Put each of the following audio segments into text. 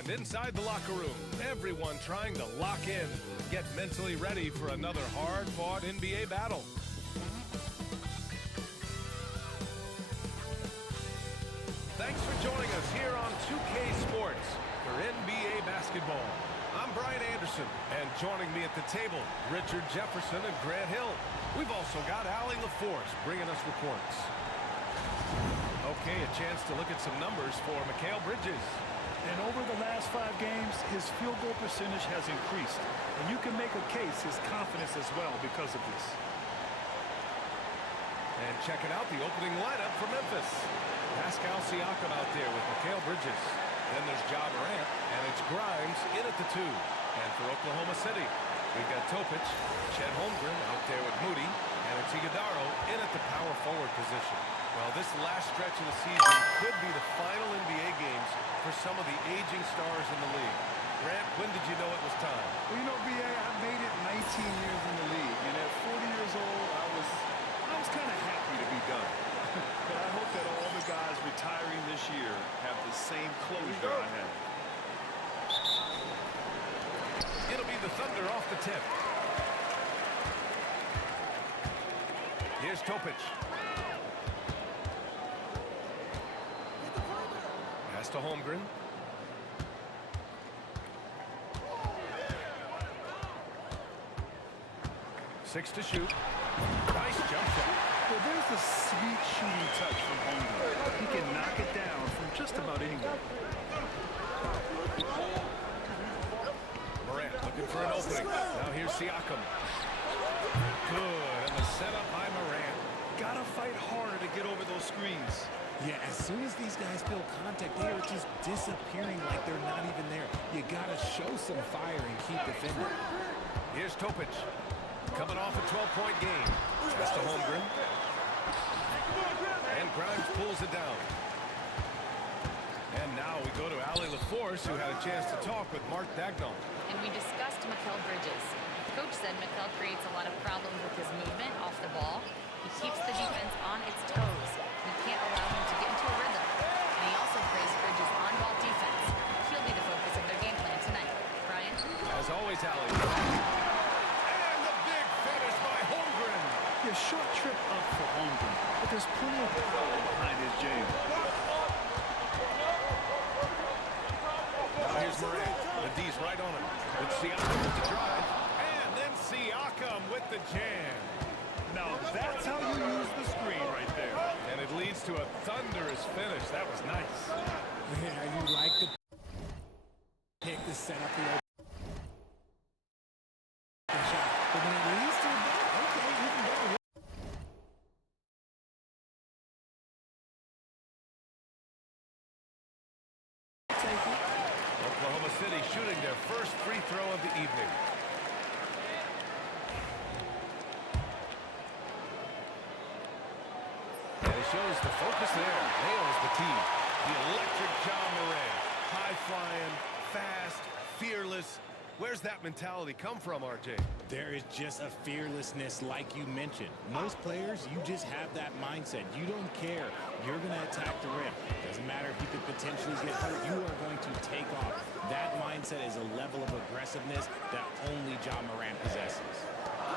And inside the locker room, everyone trying to lock in, get mentally ready for another hard-fought NBA battle. Thanks for joining us here on 2K Sports for NBA basketball. I'm Brian Anderson, and joining me at the table, Richard Jefferson and Grant Hill. We've also got Allie LaForce bringing us reports. Okay, a chance to look at some numbers for Mikal Bridges. And over the last 5 games, his field goal percentage has increased. And you can make a case his confidence as well because of this. And checking out the opening lineup for Memphis. Pascal Siakam out there with Mikal Bridges. Then there's Ja Morant, and it's Grimes in at the 2. And for Oklahoma City, we've got Topic, Chet Holmgren out there with Moody, and it's Iguodala in at the power forward position. Well, this last stretch of the season could be the final NBA games for some of the aging stars in the league. Grant, when did you know it was time? Well, you know, B.A., I made it 19 years in the league, and at 40 years old, I was kind of happy to be done. But I hope that all the guys retiring this year have the same closure I had. It'll be the Thunder off the tip. Here's Topic. Pass to Holmgren. Six to shoot. Nice jump shot. Well, there's the sweet shooting touch from Holmgren. He can knock it down from just about anywhere. Morant looking for an opening. Now here's Siakam. Good, and the setup by Morant. Gotta fight harder to get over those screens. Yeah, as soon as these guys feel contact, they are just disappearing like they're not even there. You gotta show some fire and keep defending. Here's Topic. Coming off a 12-point game. Pass to Holmgren. And Grimes pulls it down. And now we go to Allie LaForce, who had a chance to talk with Mark Dagnall. And we discussed Mikal Bridges. Coach said Mikal creates a lot of problems with his movement off the ball. He keeps the defense on its toes. We can't allow him to get into a rhythm. And he also praised Bridges' on-ball defense. He'll be the focus of their game plan tonight. Brian? As always, Allie. And the big finish by Holmgren. Yeah, short trip up for Holmgren, but there's plenty of power behind his jam. Now here's Morant. The D's right on him. With Siakam with the drive. And then Siakam with the jam. Now that's how you use the screen right there. And it leads to a thunderous finish. That was nice. Yeah, you like the pick to set up the open shot. But when it leads to that, okay, even better. Take it. Oklahoma City shooting their first free throw of the evening. And it shows the focus there. Nails the tee. The electric Ja Morant. High-flying, fast, fearless. Where's that mentality come from, RJ? There is just a fearlessness like you mentioned. Most players, you just have that mindset. You don't care. You're going to attack the rim. Doesn't matter if you could potentially get hurt. You are going to take off. That mindset is a level of aggressiveness that only Ja Morant possesses.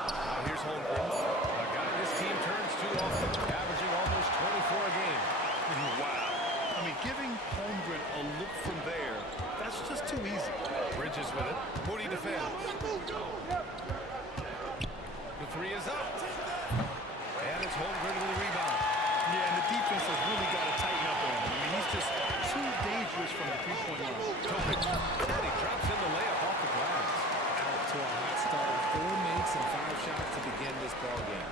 Now here's Holmgren. A guy this team turns to often, averaging almost 24 a game. Wow. I mean, giving Holmgren a look from there, that's just too easy. Bridges with it. Moody defends. The three is up. And it's Holmgren with the rebound. Yeah, and the defense has really got to tighten up on him. I mean, he's just too dangerous from the three-point line. Topic. And he drops in the layup off the glass. Out to a hot start. 4 makes and 5 shots to begin this ball game.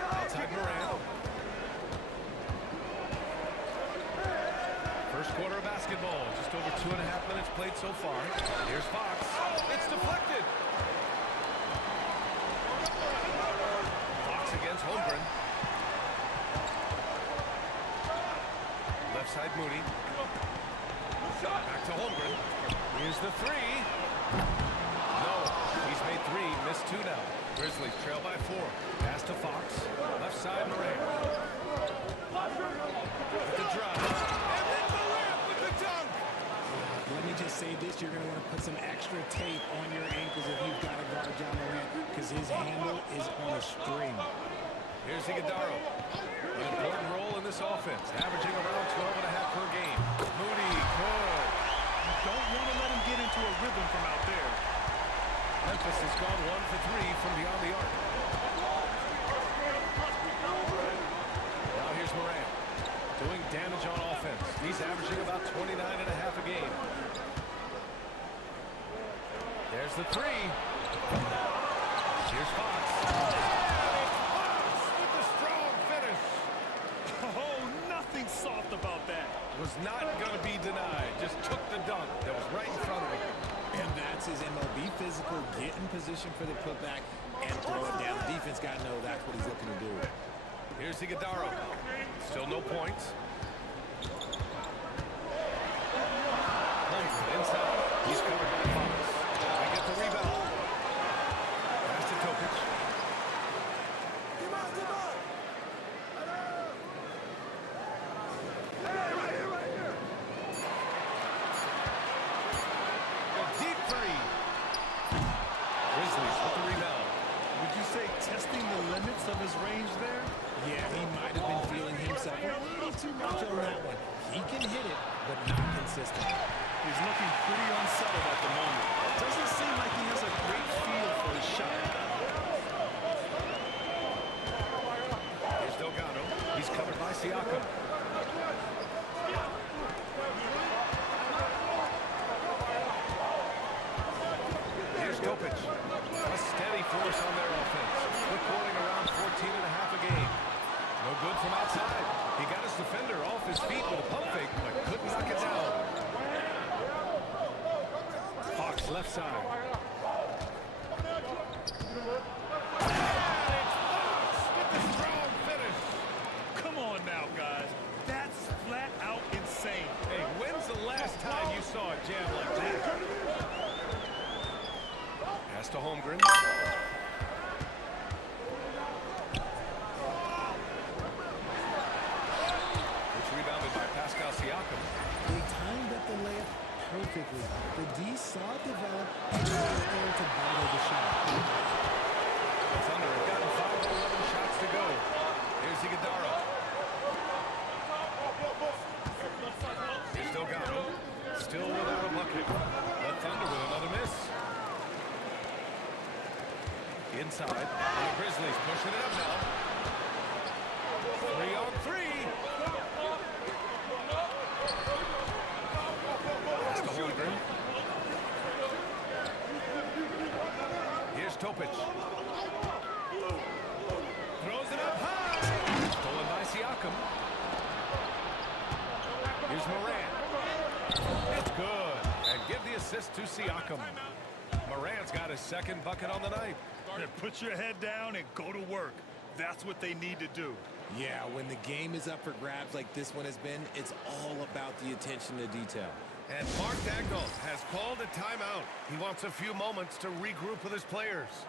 Outside Morant. First quarter of basketball. Just over 2.5 minutes played so far. Here's Fox. It's deflected. Fox against Holmgren. Left side Moody. Back to Holmgren. Here's the three. No. He's made 3. Missed 2 now. Grizzlies trail by 4. Pass to Fox. Left side Morant. With the drive. And then because his handle is on a string. Here's Iguodala. An important role in this offense, averaging around 12.5 per game. Moody, good. You don't want to let him get into a rhythm from out there. Memphis has gone 1 for 3 from beyond the arc. Now here's Morant, doing damage on offense. He's averaging about 29.5 a game. There's the three. Here's Fox. With the strong finish. Oh, nothing soft about that. Was not going to be denied. Just took the dunk that was right in front of him. And that's his MLB physical. Get in position for the putback and throw it down. The defense got to know that's what he's looking to do. Here's Iguodala. Still no points. Holmgren inside. He's covered by Fox. They get the rebound. Pass to Topic. A deep three. Grizzlies with the rebound. Would you say testing the limits of his range there? Yeah, he might have been feeling himself a little too much on that one. He can hit it, but not consistent. He's looking pretty unsettled at the moment. Doesn't seem like he has a great feel for his shot. Here's Delgado. He's covered by Siakam. Here's Topic. A steady force on their offense. Recording around 14.5 a game. No good from outside. He got his defender off his feet with a pump fake, but couldn't knock it down. Fox left side. With the strong finish. Come on now, guys. That's flat out insane. Hey, when's the last time you saw a jam like that? Pass to Holmgren. It's rebounded by Pascal Siakam. They timed up the layup perfectly. The D saw it develop and they were able to bottle the shot. The Thunder have gotten 5 of 11 shots to go. Here's Iguodala. Here's Delgado. Still without a bucket. The Thunder with another miss. Inside. And the Grizzlies pushing it up now. 3 on 3. Pass to Holmgren. Here's Topic. Throws it up high. Stolen by Siakam. Here's Morant. It's good. And give the assist to Siakam. Morant's got his second bucket on the night. Put your head down and go to work. That's what they need to do. Yeah, when the game is up for grabs like this one has been, it's all about the attention to detail. And Mark Daigneault has called a timeout. He wants a few moments to regroup with his players.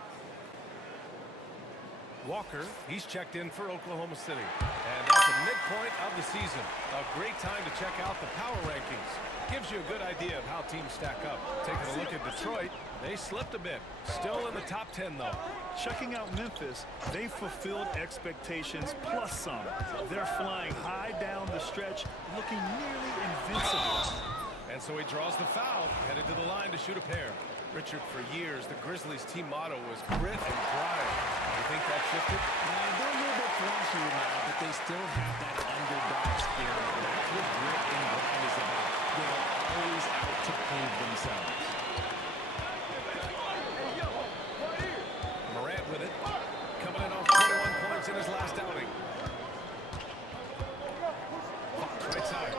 Walker, he's checked in for Oklahoma City. And that's the midpoint of the season. A great time to check out the power rankings. Gives you a good idea of how teams stack up. Taking a look at Detroit, they slipped a bit. Still in the top 10, though. Checking out Memphis, they fulfilled expectations plus some. They're flying high down the stretch, looking nearly invincible. And so he draws the foul, headed to the line to shoot a pair. Richard, for years, the Grizzlies' team motto was grit and grind. You think that shifted? They're a little bit flashy now, but they still have that underdog spirit. That's what grit and grind is about. They're always out to prove themselves. Morant with it. Coming in off 21 points in his last outing. Fox right side.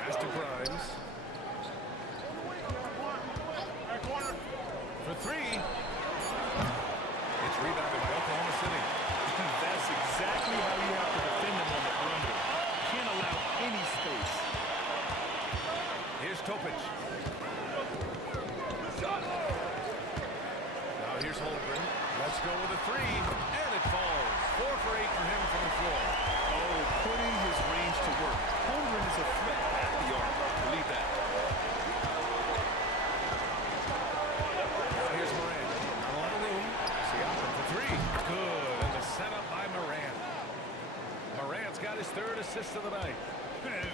Pass to Grimes. For three. It's rebounded by Oklahoma City. That's exactly how you have to defend them on the perimeter. Can't allow any space. Here's Topic. assist of the night.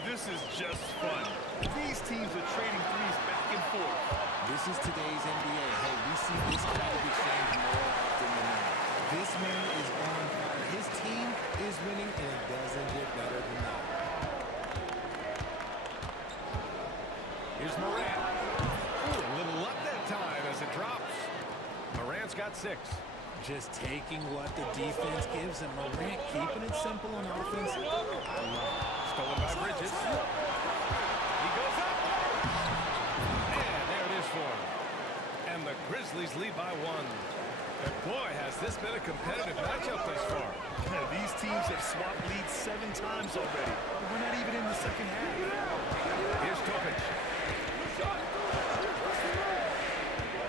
This is just fun. These teams are trading threes back and forth. This is today's NBA. Hey, we see this kind of exchange more often than not. This man is on fire. His team is winning, and it doesn't get better than that. Here's Morant. Ooh, a little luck that time as it drops. Morant's got 6. Just taking what the defense gives him. Morant keeping it simple on offense. I love it. Stolen by Bridges. He goes up. And there it is for him. And the Grizzlies lead by 1. And boy, has this been a competitive matchup thus far. These teams have swapped leads 7 times already. We're not even in the second half. Here's Topic.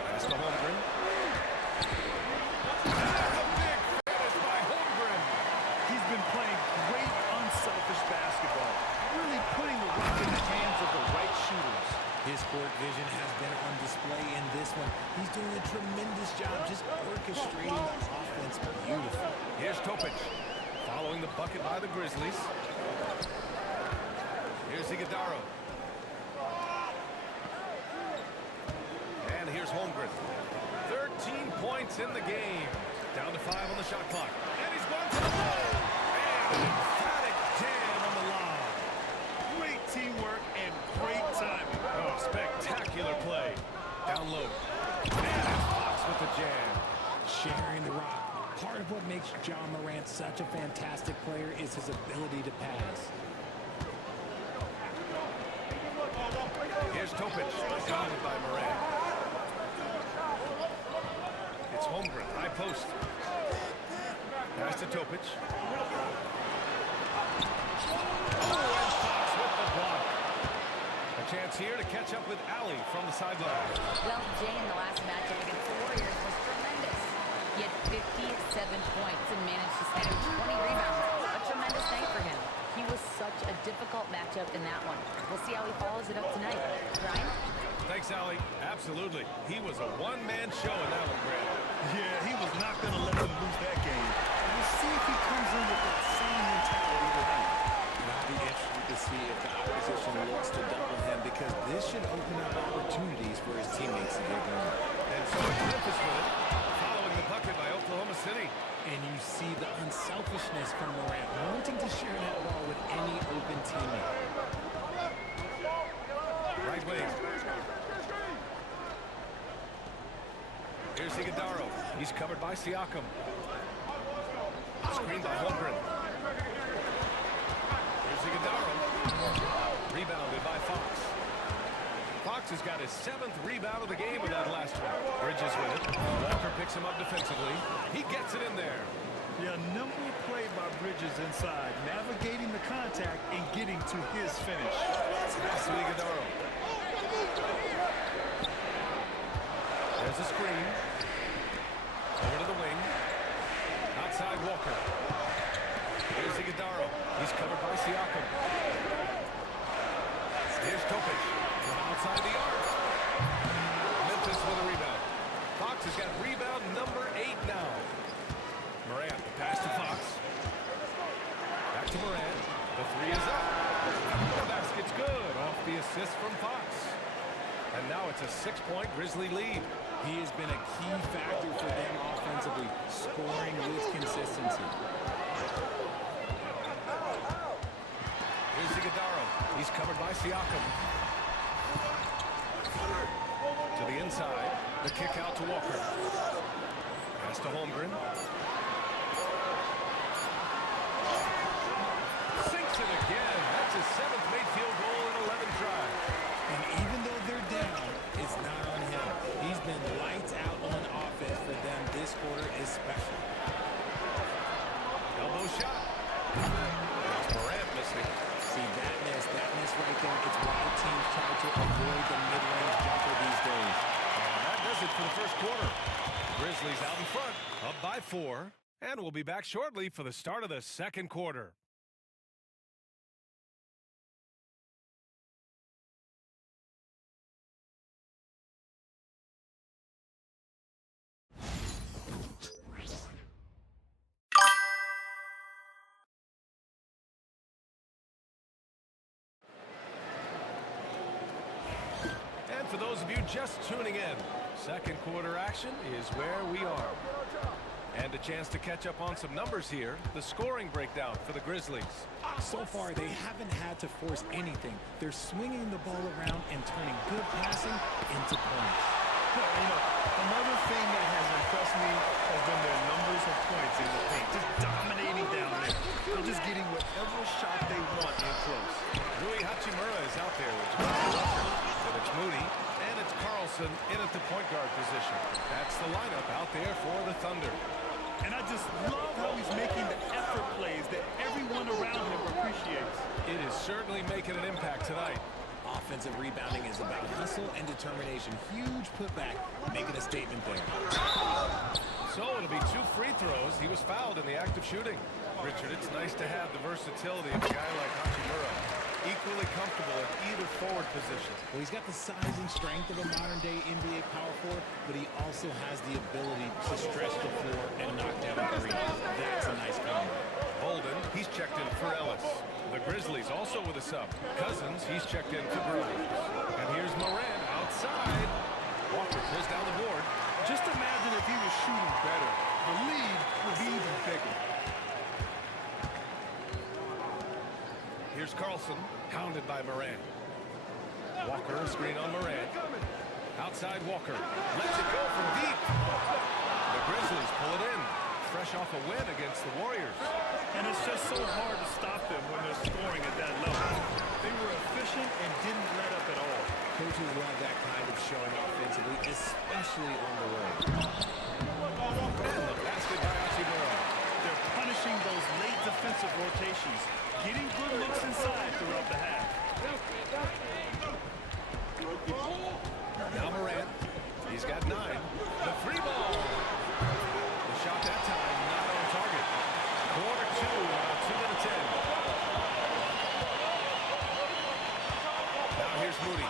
Pass to Holmgren. That's a big finish by Holmgren. He's been playing great, unselfish basketball. Really putting the rock in the hands of the right shooters. His court vision has been on display in this one. He's doing a tremendous job just orchestrating the offense beautifully. Here's Topic. Following the bucket by the Grizzlies. Here's Iguodala. And here's Holmgren. 13 points in the game. Down to 5 on the shot clock. And he's going to the hole. And an emphatic jam on the lob. Great teamwork and great timing. Oh, spectacular play. Down low. And Fox with the jam. Sharing the rock. Part of what makes John Morant such a fantastic player is his ability to pass. Here's Topic. Guarded by Morant. It's Holmgren. High post. Pass to Topic. Oh, and Fox with the block. A chance here to catch up with Ali from the sideline. Well, Jay in the last matchup against the Warriors was tremendous. He had 57 points and managed to snag 20 rebounds. A tremendous night for him. He was such a difficult matchup in that one. We'll see how he follows it up tonight. Ryan? Thanks, Ali. Absolutely. He was a one-man show in that one, Grant. Yeah, he was not going to let them lose that game. We'll see if he comes in with that same mentality tonight. And I'll be interested to see if the opposition looks to double him, because this should open up opportunities for his teammates to get going. And so it's Memphis with it, following the bucket by Oklahoma City. And you see the unselfishness from Morant, wanting to share that ball with any open teammate. Right wing. Here's Iguodala. He's covered by Siakam. Screen by Holmgren. Here's Iguodala. Rebounded by Fox. Fox has got his 7th rebound of the game with that last one. Bridges with it. Walker picks him up defensively. He gets it in there. Yeah, number play by Bridges inside, navigating the contact and getting to his finish. Pass to Iguodala. There's a screen. Over to the wing. Outside Walker. Here's Iguodala. He's covered by Siakam. Here's Topic. From outside the arc. Memphis with a rebound. Fox has got rebound number 8 now. Morant, the pass to Fox. Back to Morant. The 3 is up. The basket's good off the assist from Fox. And now it's a 6-point Grizzly lead. He has been a key factor for them offensively, scoring with consistency. Here's Iguodala. He's covered by Siakam. To the inside. The kick out to Walker. Pass to Holmgren. Sinks it again. That's his 7th made field goal in 11 tries. And even though they're down, it's not on him. He's been lights out on offense for them this quarter especially. Elbow shot. It's Morant missing. See, that miss right there, it's why teams try to avoid the mid-range jumper these days. And that does it for the first quarter. Grizzlies out in front, up by 4. And we'll be back shortly for the start of the second quarter. of you just tuning in, second quarter action is where we are. And a chance to catch up on some numbers here. The scoring breakdown for the Grizzlies. So far, they haven't had to force anything. They're swinging the ball around and turning good passing into points. Another thing that has impressed me has been their numbers of points in the paint. Just dominating down there. They're just getting whatever shot they want in close. Rui Hachimura is out there with Walker. And it's Moody. And it's Carlson in at the point guard position. That's the lineup out there for the Thunder. And I just love how he's making the effort plays that everyone around him appreciates. It is certainly making an impact tonight. Offensive rebounding is about hustle and determination. Huge putback, making a statement there. So it'll be 2 free throws. He was fouled in the act of shooting. Richard, it's nice to have the versatility of a guy like Hachimura. Equally comfortable at either forward position. Well, he's got the size and strength of a modern-day NBA power forward, but he also has the ability to stretch the floor and knock down threes. That's a nice combo. Bolden, he's checked in for Ellis. The Grizzlies also with a sub. Cousins, he's checked in for Grizzlies. And here's Morant outside. Walker pulls down the board. Just imagine if he was shooting better. The lead would be even bigger. Here's Carlson, hounded by Morant. Walker, screen on Morant. Outside Walker, lets it go from deep. The Grizzlies pull it in, fresh off a win against the Warriors. And it's just so hard to stop them when they're scoring at that level. They were efficient and didn't let up at all. Coaches love that kind of showing offensively, especially on the road. And the basket by Hachimura. They're punishing those late defensive rotations, getting good looks inside throughout the half. Now Morant, he's got 9. The free ball. The shot that time not on target. Quarter 2, 2 minutes in. Now here's Moody.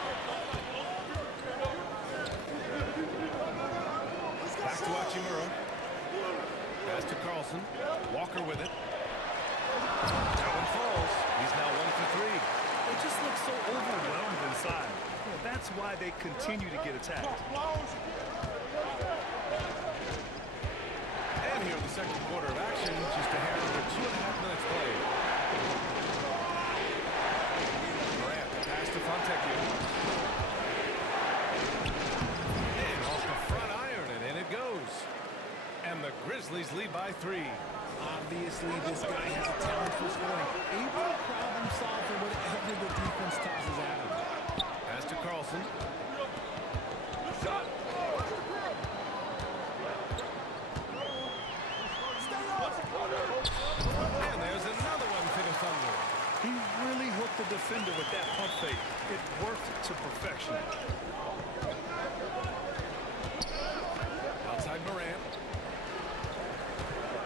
Back to Hachimura. Pass to Carlson. Walker with it. That one falls. He's now 1 for 3. They just look so overwhelmed inside. Well, that's why they continue to get attacked. And here in the second quarter of action, just a hair under 2.5 minutes played. Morant, pass to Fontecchio. And off the front iron, and in it goes. And the Grizzlies lead by 3. Obviously, this guy has a talent for scoring. Able to problem solve for whatever the defense tosses at him. Pass to Carlson. And there's another one for the Thunder. He really hooked the defender with that pump fake. It worked to perfection. Outside Morant.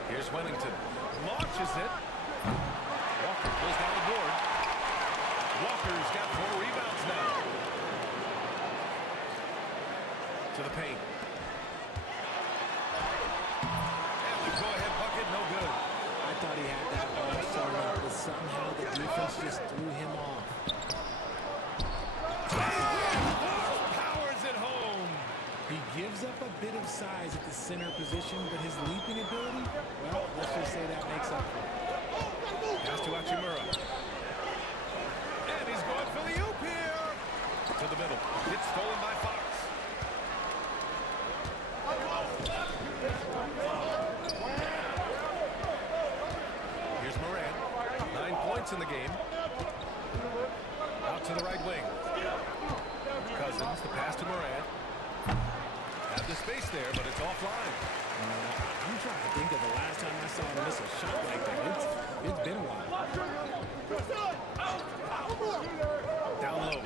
Here's Wennington. Launches it. Walker pulls down the board. Walker's got 4 rebounds now. To the paint. And the go-ahead bucket, no good. I thought he had that ball sewn up, but somehow the defense just threw him off. Powers it home. He gives up a bit of size at the center position, but his leaping ability, well, let's just say that makes up for it. Pass to Hachimura. And he's going for the oop here. To the middle. It's stolen by Fox. Here's Morant. 9 points in the game. Out to the right wing. Cousins, the pass to Morant. Have the space there, but it's offline. I'm trying to think of the last time I saw him miss a shot like that. It's been a while. Down low.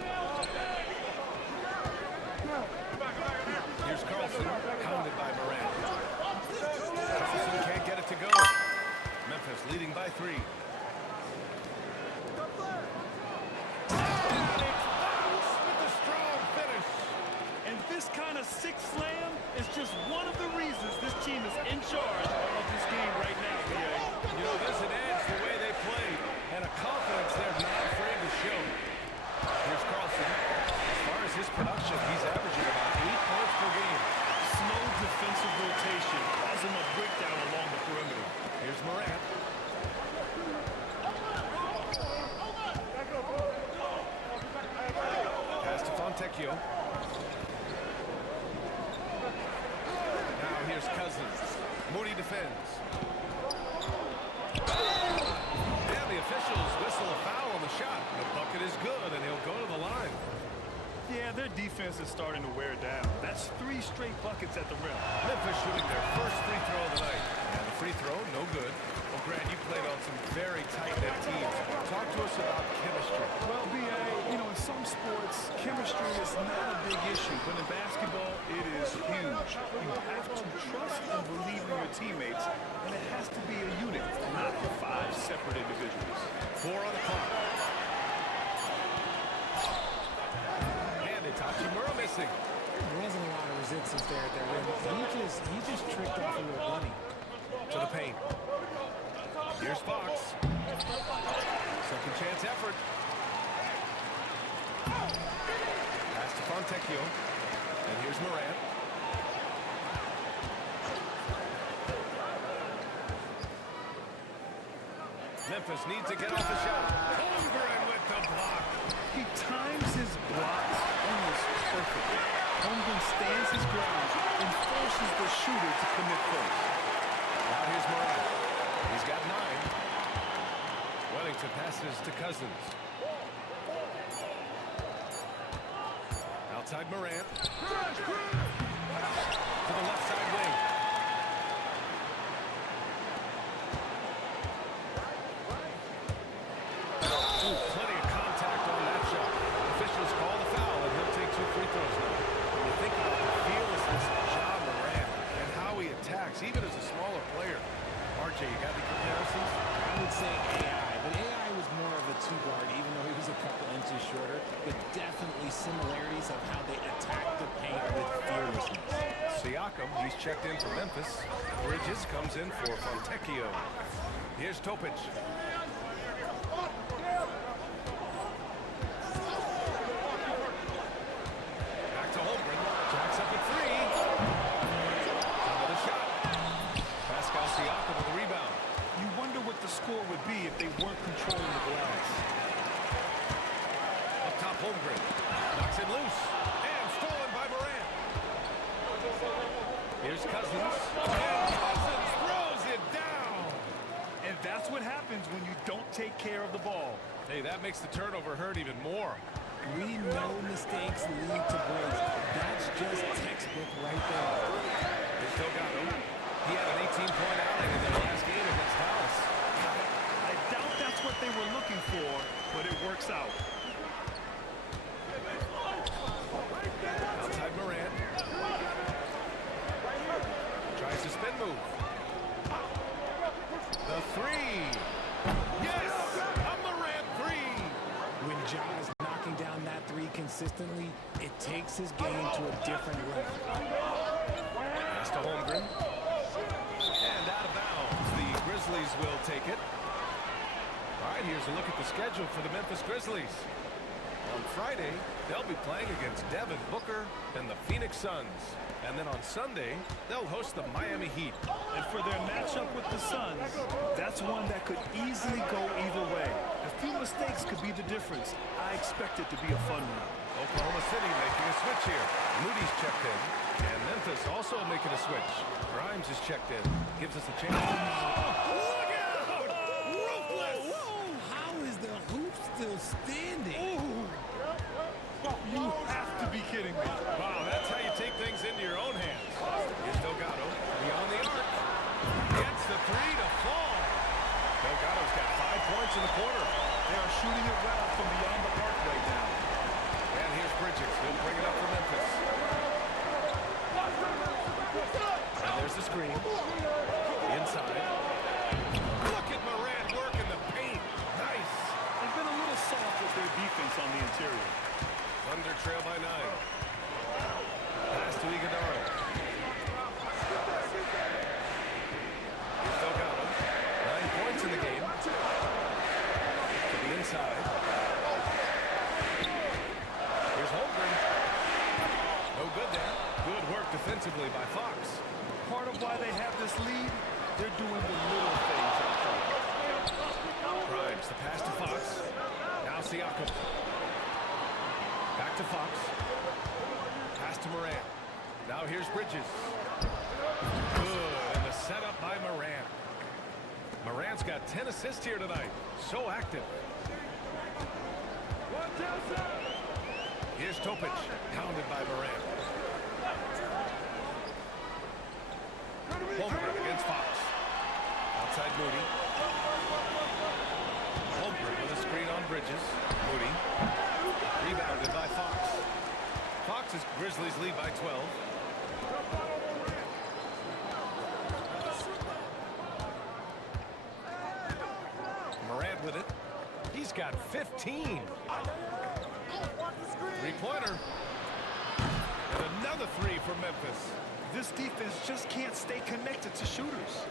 Here's Carlson, hounded by Morant. Carlson can't get it to go. Memphis leading by 3. With a strong finish. And this kind of sick slam is just one of the reasons this team is in charge of this game right now, BA. You know, there's an edge the way they play, and a confidence they're not afraid to show. Here's Carlson. As far as his production, he's averaging Fontecchio. Now here's Cousins. Moody defends. And the officials whistle a foul on the shot. The bucket is good, and he'll go to the line. Yeah, their defense is starting to wear down. That's 3 straight buckets at the rim. Memphis shooting their first free throw of the night. And the free throw, no good. Well, Grant, you played on some very tight-knit teams. Talk to us about chemistry. Well, B.A., you know, in some sports, chemistry is not a big issue. But in basketball, it is huge. You have to trust and believe in your teammates, and it has to be a unit, not 5 separate individuals. 4 on the clock. And Itachi missing. There wasn't a lot of resistance there at their rim. He just tricked off a little bunny. To the paint. Here's Fox. Second chance effort. Pass to Fontecchio. And here's Morant. Memphis needs to get off the shot. Holmgren with the block. He times his blocks almost perfectly. Holmgren stands his ground and forces the shooter to commit first. Now here's Morant. He's got 9. Wellington passes to Cousins. Outside Morant. To the left side wing. Ooh, plenty of contact on that shot. Officials call the foul, and he'll take 2 free throws now. When you think about the fearlessness of Ja Morant and how he attacks, even as a smaller player. RJ, you got any comparisons? I would say AI, but AI was more of a 2-guard, even though he was a couple inches shorter, but definitely similarities of how they attack the paint with fearlessness. Siakam, he's checked in for Memphis. Bridges comes in for Fontecchio. Here's Topic. Back to Holmgren. Jacks up at 3. Another shot. Pascal Siakam with the rebound. You wonder what the score would be if they weren't controlling the glass. Up top, Holmgren. Knocks it loose. And stolen by Morant. Here's Cousins. And Cousins throws it down. And that's what happens when you don't take care of the ball. Hey, that makes the turnover hurt even more. We know mistakes lead to breaks. That's just textbook right there. They still got him. He had an 18-point outing in their last game against Dallas. I doubt that's what they were looking for, but it works out. Outside Morant. Tries to spin move. The 3. Yes! A Morant 3! When Ja is knocking down that 3 consistently, it takes his game to a different level. Pass to Holmgren. And out of bounds. The Grizzlies will take it. All right, here's a look at the schedule for the Memphis Grizzlies. On Friday, they'll be playing against Devin Booker and the Phoenix Suns. And then on Sunday, they'll host the Miami Heat. And for their matchup with the Suns, that's one that could easily go either way. A few mistakes could be the difference. I expect it to be a fun one. Oklahoma City making a switch here. Moody's checked in. And Memphis also making a switch. Grimes is checked in. Gives us a chance. Look out! Ruthless! How is the hoop still standing? You have to be kidding me. Wow, that's how you take things into your own hands. Here's Delgado. Beyond the arc. Gets the 3 to fall. Delgado's got 5 points in the quarter. They are shooting it well from beyond the arc right now. And here's Bridges. He'll bring it up for Memphis. And there's the screen. Inside. Look at Morant working the paint. Nice. They've been a little soft with their defense on the interior. Thunder trail by 9. Pass to Iguodala. Here's Delgado. 9 points in the game. To the inside. Here's Holmgren. No good there. Good work defensively by Fox. Part of why they have this lead, they're doing the little things out there. Grimes, the pass to Fox. Now Siakam. Back to Fox. Pass to Morant. Now here's Bridges. Good, and the setup by Morant. Morant's got 10 assists here tonight. So active. Here's Topic, pounded by Morant. Holmgren against Fox. Outside Moody. Holmgren with a screen on Bridges. Moody. Rebounded by Fox. Fox's Grizzlies lead by 12. Morant with it. He's got 15. Three-pointer. And another three for Memphis. This defense just can't stay connected to shooters.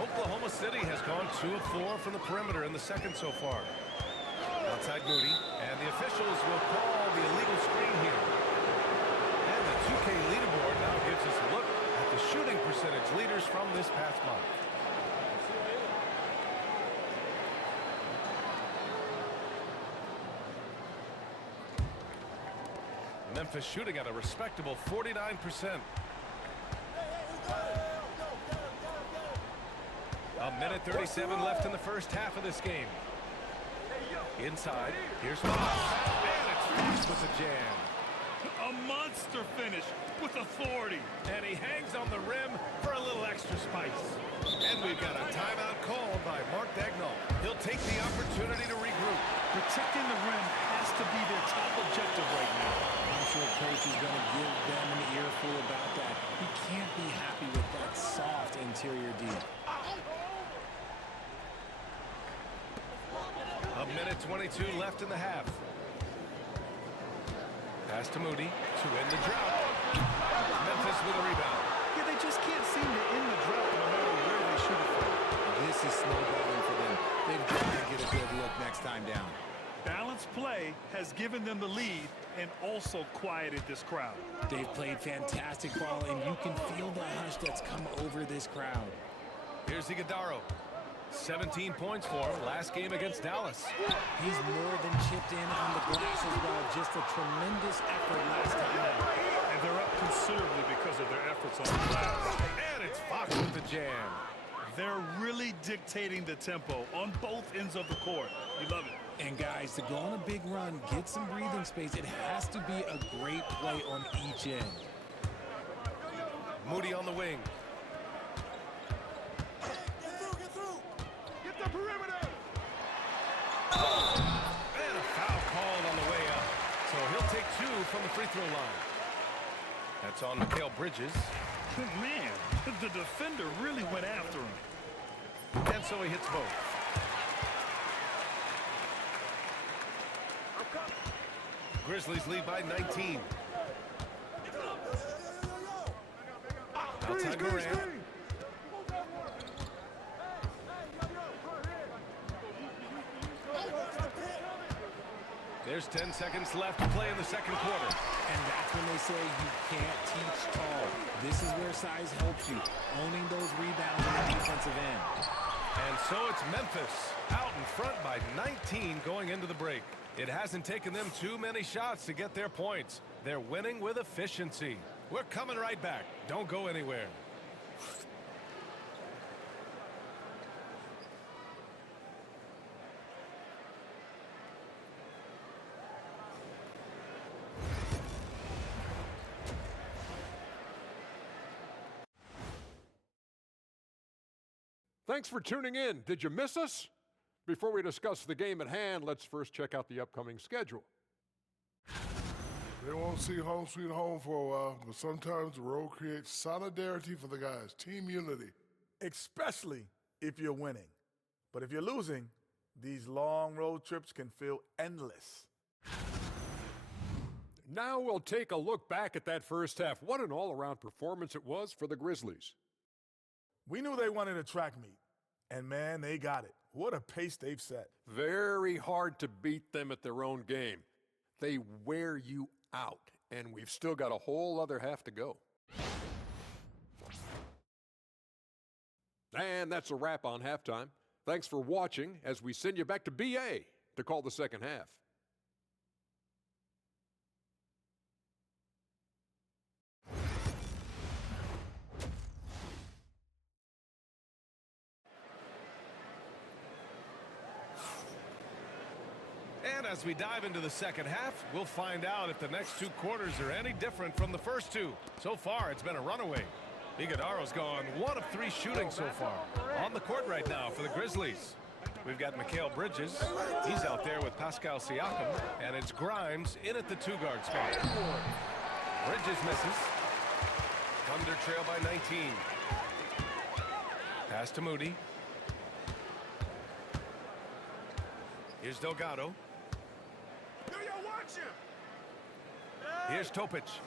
Oklahoma City has gone 2 of 4 from the perimeter in the second so far. Outside Moody. And the officials will call the illegal screen here. And the 2K leaderboard now gives us a look at the shooting percentage leaders from this past month. Memphis shooting at a respectable 49%. A minute 37 left in the first half of this game. Inside, here's Fox. And it's Fox with the jam. A monster finish with authority. And he hangs on the rim for a little extra spice. And we've got a timeout called by Mark Dagnall. He'll take the opportunity to regroup. Protecting the rim has to be their top objective right now. I'm sure coach is going to give them an earful about that. He can't be happy with that soft interior D. A minute 22 left in the half. Pass to Moody to end the drought. Memphis with a rebound. Yeah, they just can't seem to end the drought no matter where they shoot it from. This is snowballing for them. They've got to get a good look next time down. Balanced play has given them the lead and also quieted this crowd. They've played fantastic ball, and you can feel the hush that's come over this crowd. Here's Iguodala. 17 points for him last game against Dallas. He's more than chipped in on the glass as well. Just a tremendous effort last time out. And they're up considerably because of their efforts on the glass. And it's Fox with the jam. They're really dictating the tempo on both ends of the court. You love it. And guys, to go on a big run, get some breathing space, it has to be a great play on each end. Moody on the wing. And a foul called on the way up. So he'll take 2 from the free throw line. That's on Mikal Bridges. Man, the defender really went after him. And so he hits both. Grizzlies lead by 19. Outside Morant. There's 10 seconds left to play in the second quarter. And that's when they say you can't teach tall. This is where size helps you, owning those rebounds on the defensive end. And so it's Memphis out in front by 19 going into the break. It hasn't taken them too many shots to get their points. They're winning with efficiency. We're coming right back. Don't go anywhere. Thanks for tuning in. Did you miss us? Before we discuss the game at hand, let's first check out the upcoming schedule. They won't see home sweet home for a while, but sometimes the road creates solidarity for the guys, team unity. Especially if you're winning. But if you're losing, these long road trips can feel endless. Now we'll take a look back at that first half. What an all-around performance it was for the Grizzlies. We knew they wanted a track meet, and man, they got it. What a pace they've set. Very hard to beat them at their own game. They wear you out, and we've still got a whole other half to go. And that's a wrap on halftime. Thanks for watching as we send you back to BA to call the second half. And as we dive into the second half, we'll find out if the next 2 quarters are any different from the first 2. So far, it's been a runaway. Iguodaro's gone 1 of 3 shooting so far. On the court right now for the Grizzlies. We've got Mikal Bridges. He's out there with Pascal Siakam. And it's Grimes in at the 2-guard spot. Bridges misses. Thunder trail by 19. Pass to Moody. Here's Delgado. Here's Topic. 6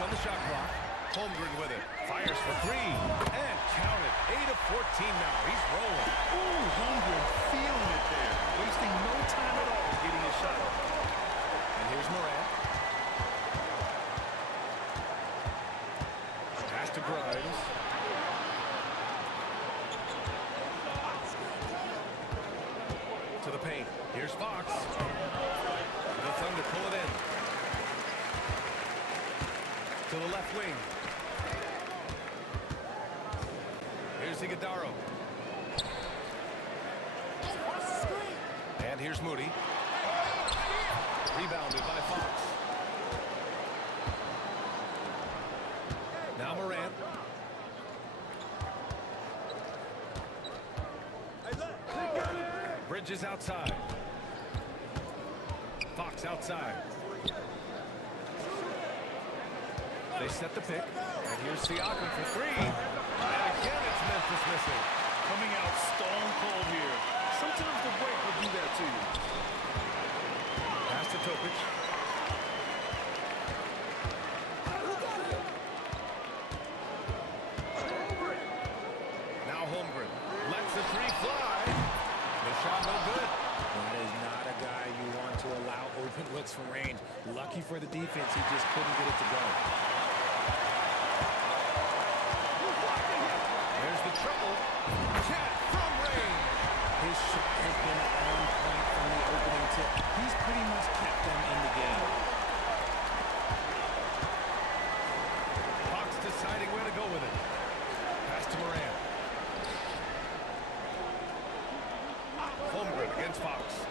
on the shot clock. Holmgren with it. Fires for 3. And count it. 8 of 14 now. He's rolling. Ooh, Holmgren feeling it there. Wasting no time at all getting a shot off. And here's Morant. Pass to Grimes. To the paint. Here's Fox. The Thunder pull it in. To the left wing. Here's Iguodaro. And here's Moody. Rebounded by Fox. Now Morant. Bridges outside. Fox outside. They set the pick. And here's Siakam for 3. And again, it's Memphis missing. Coming out stone cold here. Sometimes the break will do that to you. Pass to Topic. Now Holmgren lets the 3 fly. The shot no good. That is not a guy you want to allow open looks from range. Lucky for the defense, he just couldn't get it to go. There's the trouble. Chet from range. His shot has been on point from the opening tip. He's pretty much kept them in the game. Fox deciding where to go with it. Pass to Morant. Holmgren against Fox.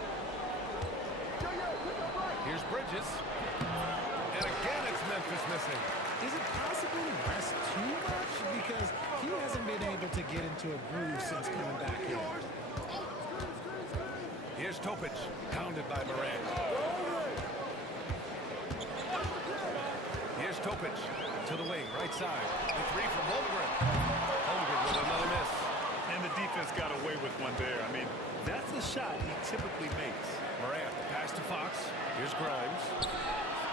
Here's Bridges. And again, it's Memphis missing. Is it possible to rest too much? Because he hasn't been able to get into a groove since coming back in. Here's Topic, pounded by Morant. Here's Topic to the wing, right side. The 3 from Holmgren. Holmgren with another miss. And the defense got away with one there. I mean, that's the shot he typically makes. Morant, pass to Fox. Here's Grimes.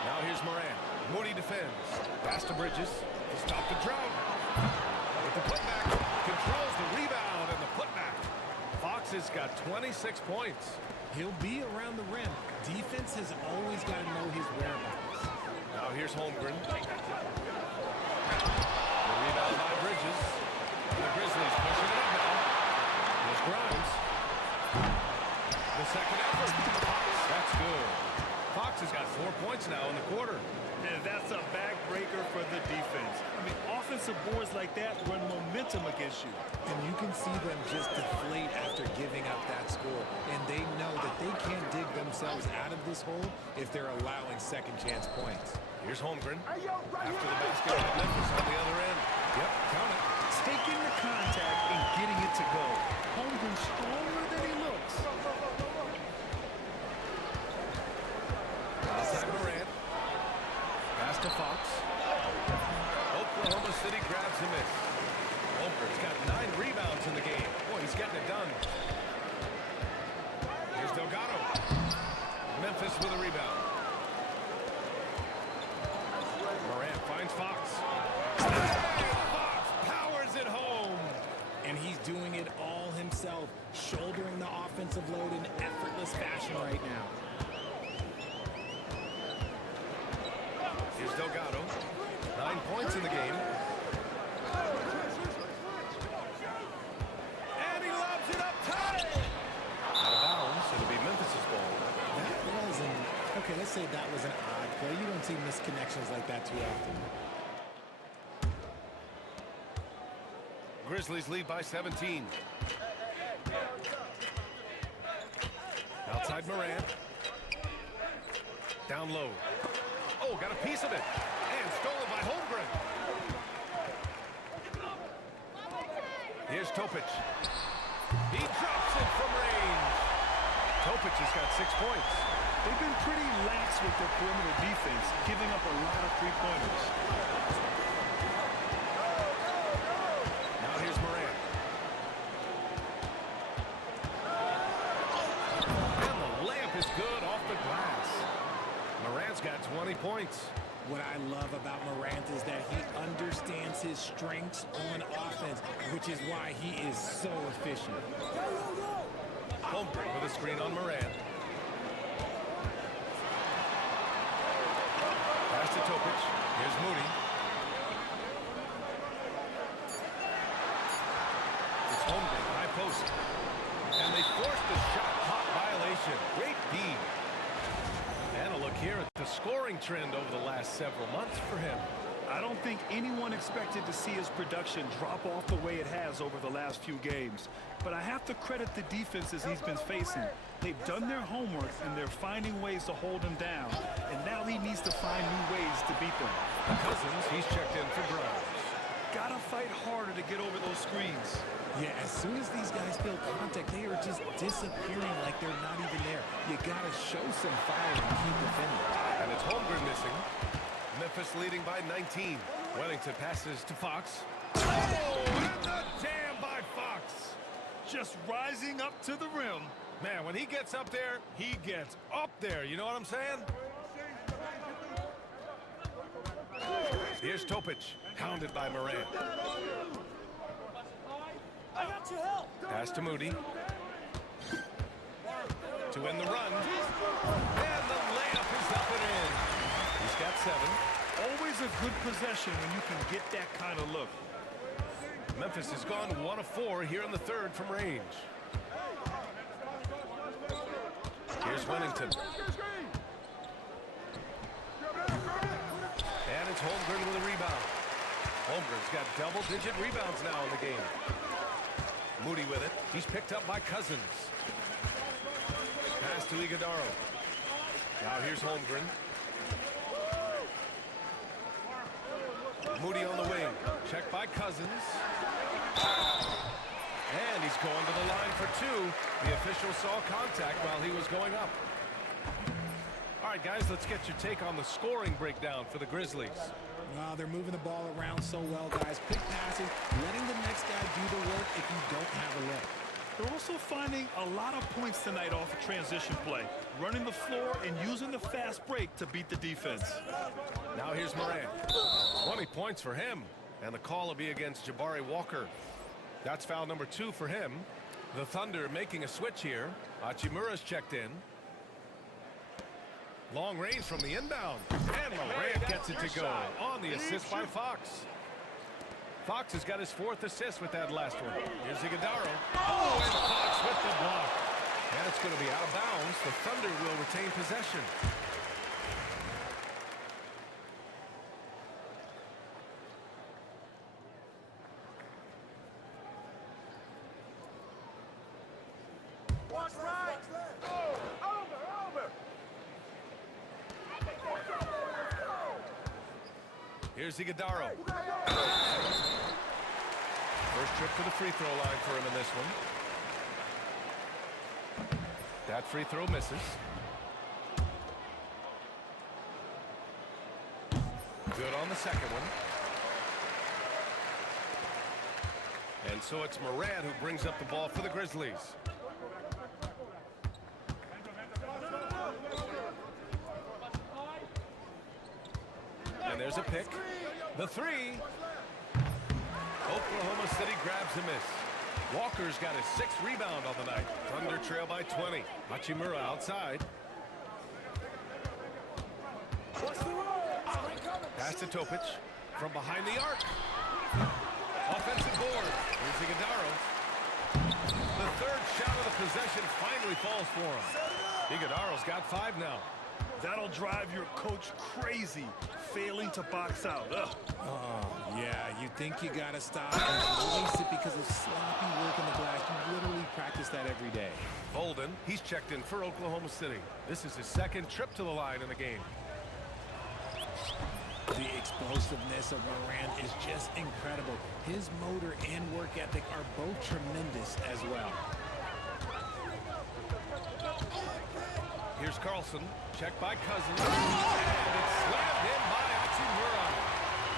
Now here's Morant. Moody defends. Pass to Bridges. To stop the drought. With the putback. Controls the rebound and the putback. Fox has got 26 points. He'll be around the rim. Defense has always got to know his whereabouts. Now here's Holmgren. The rebound by Bridges. The Grizzlies pushing it up now. Here's Grimes. The second effort. That's good. Fox has got 4 points now in the quarter. And that's a backbreaker for the defense. I mean, offensive boards like that run momentum against you. And you can see them just deflate after giving up that score. And they know that they can't dig themselves out of this hole if they're allowing second chance points. Here's Holmgren. After the basket by Memphis on the other end. Yep, count it. Taking the contact and getting it to go. Holmgren stronger than he looks. Outside Morant. Pass to Fox. Oklahoma City grabs the miss. Holmgren's got 9 rebounds in the game. Boy, he's getting it done. Here's Delgado. Memphis with a rebound. Morant finds Fox. Fox powers it home. And he's doing it all himself, shouldering the offensive load in effortless fashion right now. Here's Delgado. 9 points in the game. And he lobs it up tight. Out of bounds. It'll be Memphis' ball. That was okay, let's say that was an odd play. You don't see misconnections like that too often. Grizzlies lead by 17. side, Morant. Down low. Oh, got a piece of it. And stolen by Holmgren. Here's Topic. He drops it from range. Topic has got 6 points. They've been pretty lax with their perimeter defense, giving up a lot of three-pointers. Now here's Morant. And the layup is good off the glass. Morant's got 20 points. What I love about Morant is that he understands his strengths on offense, which is why he is so efficient. Holmgren with a screen on Morant. Pass to Topic. Here's Moody. It's Holmgren, high post. And they forced the shot clock violation. Great D. And a look here at the scoring trend over the last several months for him. I don't think anyone expected to see his production drop off the way it has over the last few games. But I have to credit the defenses he's been facing. They've done their homework, and they're finding ways to hold him down. And now he needs to find new ways to beat them. Cousins, he's checked in for Grimes. Gotta fight harder to get over those screens. Yeah, as soon as these guys feel contact, they are just disappearing like they're not even there. You gotta show some fire and keep defending. And it's Holmgren missing. Memphis leading by 19. Wellington passes to Fox. Oh, and the jam by Fox. Just rising up to the rim. Man, when he gets up there, he gets up there. You know what I'm saying? Here's Topic, hounded by Morant. Pass to Moody. To win the run. And the layup is up and in. He's got 7. Always a good possession when you can get that kind of look. Memphis has gone 1 of 4 here in the third from range. Here's Wellington. And it's Holmgren with a rebound. Holmgren's got double-digit rebounds now in the game. Moody with it. He's picked up by Cousins. Pass to Iguodaro. Now here's Holmgren. Moody on the wing. Checked by Cousins. And he's going to the line for 2. The official saw contact while he was going up. All right, guys, let's get your take on the scoring breakdown for the Grizzlies. Wow, they're moving the ball around so well, guys. Quick passing, letting the next guy do the work if you don't have a look. They're also finding a lot of points tonight off of transition play, running the floor and using the fast break to beat the defense. Now here's Morant. 20 points for him. And the call will be against Jabari Walker. That's foul number 2 for him. The Thunder making a switch here. Hachimura's checked in. Long range from the inbound. And Morant gets it to go on the assist by Fox. Fox has got his 4th assist with that last one. Here's Iguodaro. Oh, and Fox with the block. And it's going to be out of bounds. The Thunder will retain possession. Here's Iguodaro. First trip to the free throw line for him in this one. That free throw misses. Good on the second one. And so it's Morant who brings up the ball for the Grizzlies. And there's a pick. The 3. Oklahoma City grabs a miss. Walker's got his 6th rebound on the night. Thunder trail by 20. Hachimura outside. Pass to Topic from behind the arc. Offensive board. Here's Iguodaro. The 3rd shot of the possession finally falls for him. Iguodaro's got 5 now. That'll drive your coach crazy, failing to box out. Ugh. Oh, yeah, you think you got to stop and release it because of sloppy work in the glass. You literally practice that every day. Bolden, he's checked in for Oklahoma City. This is his second trip to the line in the game. The explosiveness of Morant is just incredible. His motor and work ethic are both tremendous as well. Here's Carlson, checked by Cousins, and it's slammed in by Hachimura.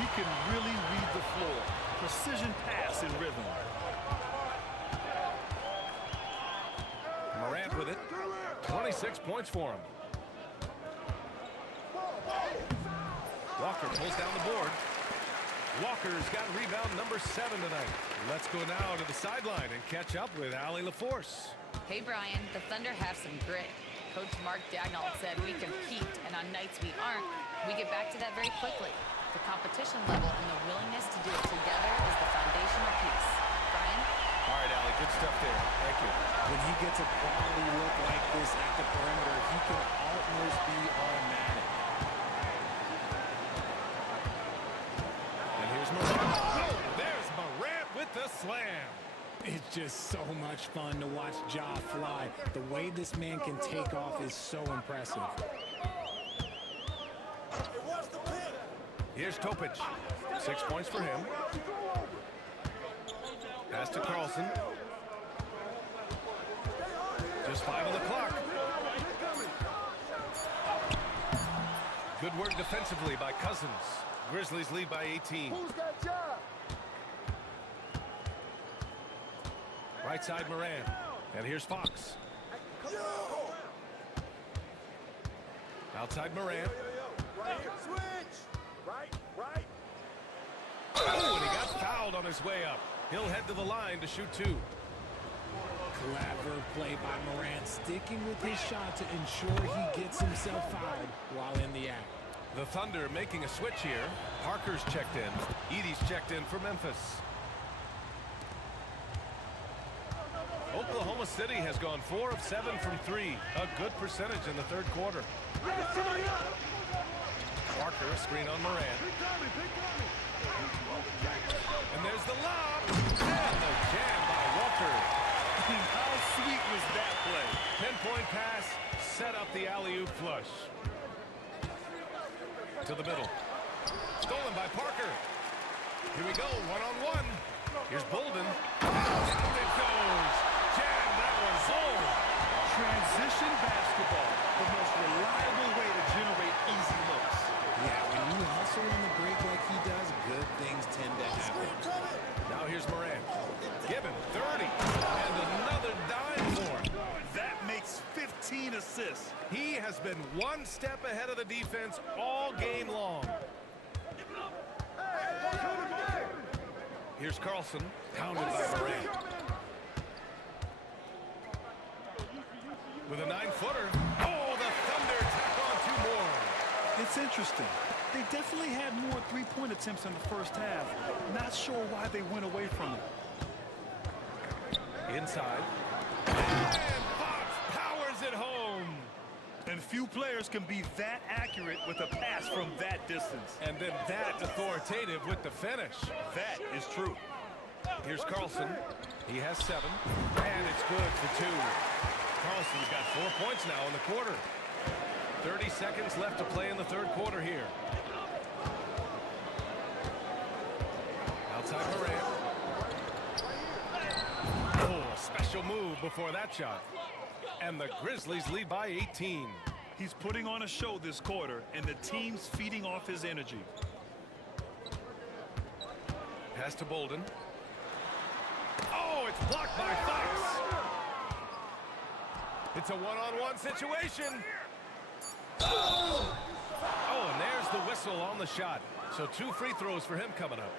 He can really read the floor. Precision pass in rhythm. Morant with it. 26 points for him. Walker pulls down the board. Walker's got rebound number 7 tonight. Let's go now to the sideline and catch up with Allie LaForce. Hey, Brian, the Thunder have some grit. Coach Mark Dagnall said we compete, and on nights we aren't, we get back to that very quickly. The competition level and the willingness to do it together is the foundational piece. Brian? All right, Allie, good stuff there. Thank you. When he gets a quality look like this at the perimeter, he can almost be automatic. And here's Morant. Oh, there's Morant with the slam. It's just so much fun to watch Ja fly. The way this man can take off is so impressive. Here's Topic. 6 points for him. Pass to Carlson. Just 5 on the clock. Good work defensively by Cousins. Grizzlies lead by 18. Right side Morant. And here's Fox. Outside Morant. Oh, and he got fouled on his way up. He'll head to the line to shoot 2. Clever play by Morant, sticking with his shot to ensure he gets himself fouled while in the act. The Thunder making a switch here. Parker's checked in. Edey's checked in for Memphis. Oklahoma City has gone 4 of 7 from 3. A good percentage in the third quarter. Parker, a screen on Morant. And there's the lob. And the jam by Walker. How sweet was that play? Pinpoint pass, set up the alley-oop flush. To the middle. Stolen by Parker. Here we go, one-on-one. Here's Bolden. Down it goes. Jam, that one's home. Transition basketball, the most reliable way to generate easy looks. Yeah, when you hustle on the break like he does, good things tend to happen. Now here's Morant. Given 30. And another dime for him. That makes 15 assists. He has been one step ahead of the defense all game long. Here's Carlson, pounded by Morant. With a 9-footer. Oh, the Thunder tack on 2 more. It's interesting. They definitely had more three-point attempts in the first half. Not sure why they went away from it. Inside. And Fox powers it home. And few players can be that accurate with a pass from that distance. And then that authoritative with the finish. That is true. Here's Carlson. He has 7. And it's good for 2. Carlson's got 4 points now in the quarter. 30 seconds left to play in the third quarter here. Outside Morant. Oh, a special move before that shot. And the Grizzlies lead by 18. He's putting on a show this quarter, and the team's feeding off his energy. Pass to Bolden. Oh, it's blocked by Fox. It's a one-on-one situation. Oh, and there's the whistle on the shot. So 2 free throws for him coming up.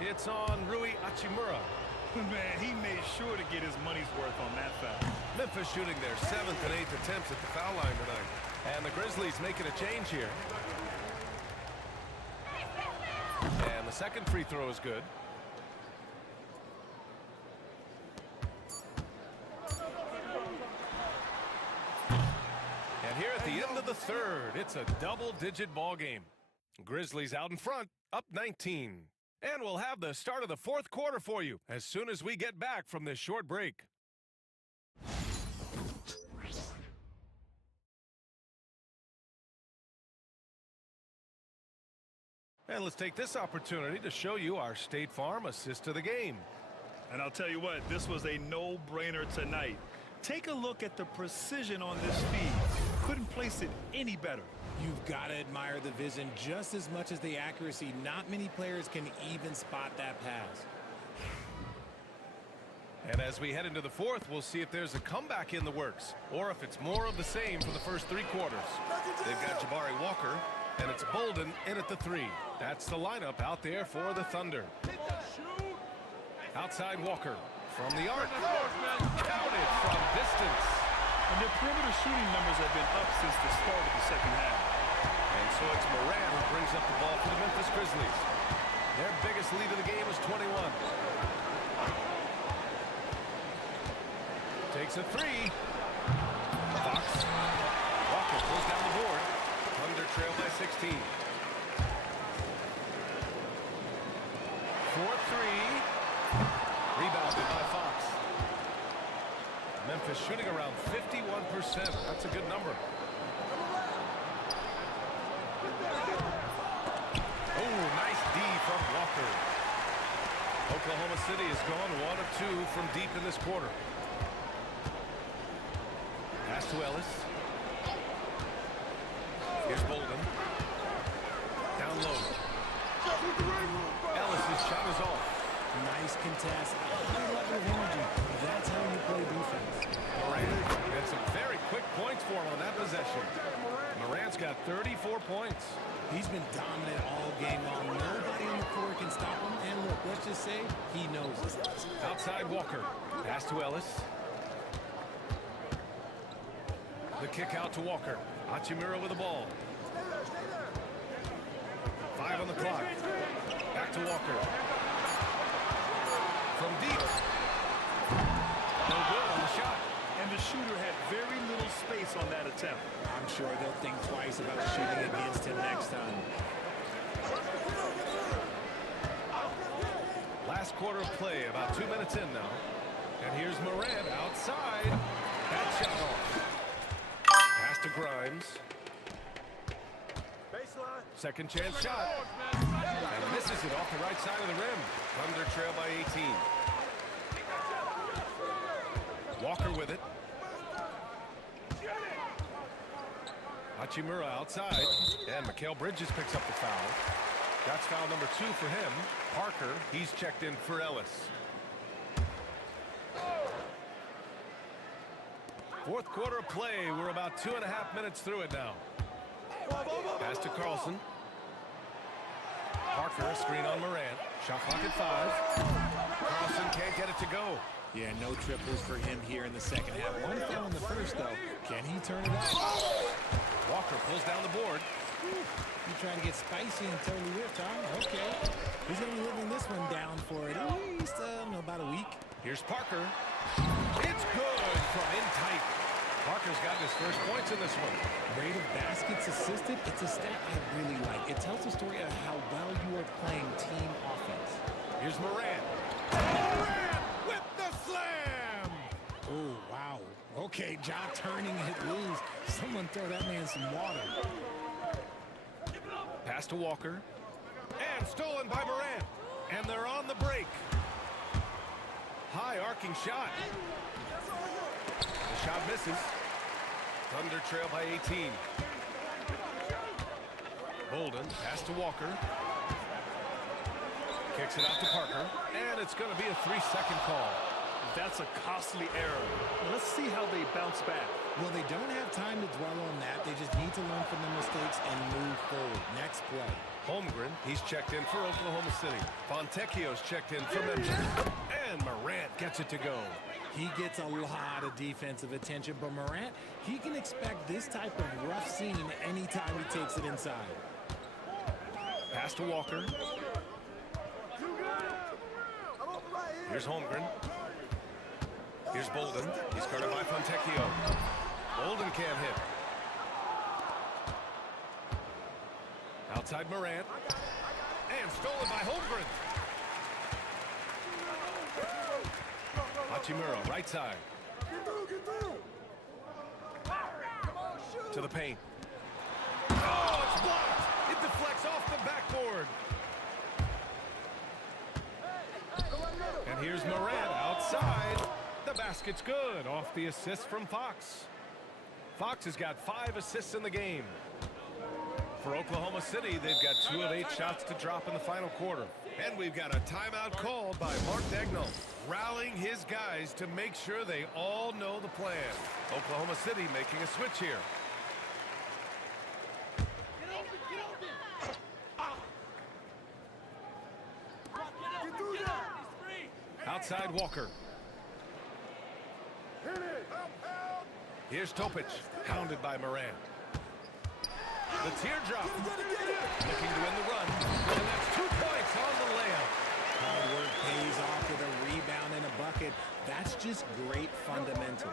It's on Rui Hachimura. Man, he made sure to get his money's worth on that foul. Memphis shooting their 7th and 8th attempts at the foul line tonight. And the Grizzlies making a change here. And the second free throw is good. And here at the end of the third, it's a double-digit ball game. Grizzlies out in front, up 19. And we'll have the start of the fourth quarter for you as soon as we get back from this short break. And let's take this opportunity to show you our State Farm assist of the game. And I'll tell you what, this was a no-brainer tonight. Take a look at the precision on this feed. Couldn't place it any better. You've got to admire the vision just as much as the accuracy. Not many players can even spot that pass. And as we head into the fourth, we'll see if there's a comeback in the works or if it's more of the same for the first 3 quarters. They've got Jabari Walker, and it's Bolden in at the 3. That's the lineup out there for the Thunder. Outside Walker from the arc. Counted from distance. And their perimeter shooting numbers have been up since the start of the second half. And so it's Morant who brings up the ball for the Memphis Grizzlies. Their biggest lead of the game is 21. Takes a 3. Fox. Walker pulls down the board. Thunder trail by 16. 4-3. Rebounded by Fox. Memphis shooting around 51%. That's a good number. Oh, nice D from Walker. Oklahoma City has gone 1 of 2 from deep in this quarter. Pass to Ellis. Here's Bolden. Down low. Ellis' shot is off. Nice contest. High level of energy. That's how you play defense. Morant had some very quick points for him on that possession. Morant's got 34 points. He's been dominant all game long. Nobody on the floor can stop him. And look, let's just say he knows it. Outside Walker. Pass to Ellis. The kick out to Walker. Hachimura with the ball. 5 on the clock. Back to Walker. From deep. No good on the shot. And the shooter had very little space on that attempt. I'm sure they'll think twice about shooting against him next time. Last quarter of play, about 2 minutes in now. And here's Morant outside. That shot off. Pass to Grimes. Second chance shot. And misses it off the right side of the rim. Thunder trail by 18. Walker with it. Hachimura outside. And Mikal Bridges picks up the foul. That's foul number 2 for him. Parker, he's checked in for Ellis. Fourth quarter of play. We're about 2.5 minutes through it now. Pass to Carlson. Parker, a screen on Morant. Shot clock at 5. Carlson can't get it to go. Yeah, no triples for him here in the second half. One foul in the first, though. Can he turn it up? Walker pulls down the board. You trying to get spicy and totally whipped, huh? Okay. He's going to be living this one down for at least, about a week. Here's Parker. It's good from in tight. Parker's gotten his first points in this one. Rate of baskets assisted, it's a stat I really like. It tells the story of how well you are playing team offense. Here's Morant. Morant with the slam! Oh, wow. Okay, Ja turning it loose. Someone throw that man some water. Pass to Walker. And stolen by Morant. And they're on the break. High arcing shot. The shot misses. Thunder trail by 18. Bolden, pass to Walker. Kicks it out to Parker. And it's going to be a 3-second call. That's a costly error. Let's see how they bounce back. Well, they don't have time to dwell on that. They just need to learn from their mistakes and move forward. Next play. Holmgren, he's checked in for Oklahoma City. Fontecchio's checked in for Memphis. And Morant gets it to go. He gets a lot of defensive attention, but Morant, he can expect this type of rough scene anytime he takes it inside. Pass to Walker. Here's Holmgren. Here's Bolden. He's guarded by Fontecchio. Bolden can't hit. Outside Morant. And stolen by Holmgren. Hachimura, right side. To the paint. Oh, it's blocked. It deflects off the backboard. And here's Morant outside. The basket's good off the assist from Fox. Fox has got 5 assists in the game. For Oklahoma City, they've got 2 of 8 shots to drop in the final quarter. And we've got a timeout called by Mark Dagnall, rallying his guys to make sure they all know the plan. Oklahoma City making a switch here. Outside Walker. Here's Topic, hounded by Morant. The teardrop. Looking to win the run. And that's 2 points on the layup. Hard work pays off with a rebound and a bucket. That's just great fundamentals.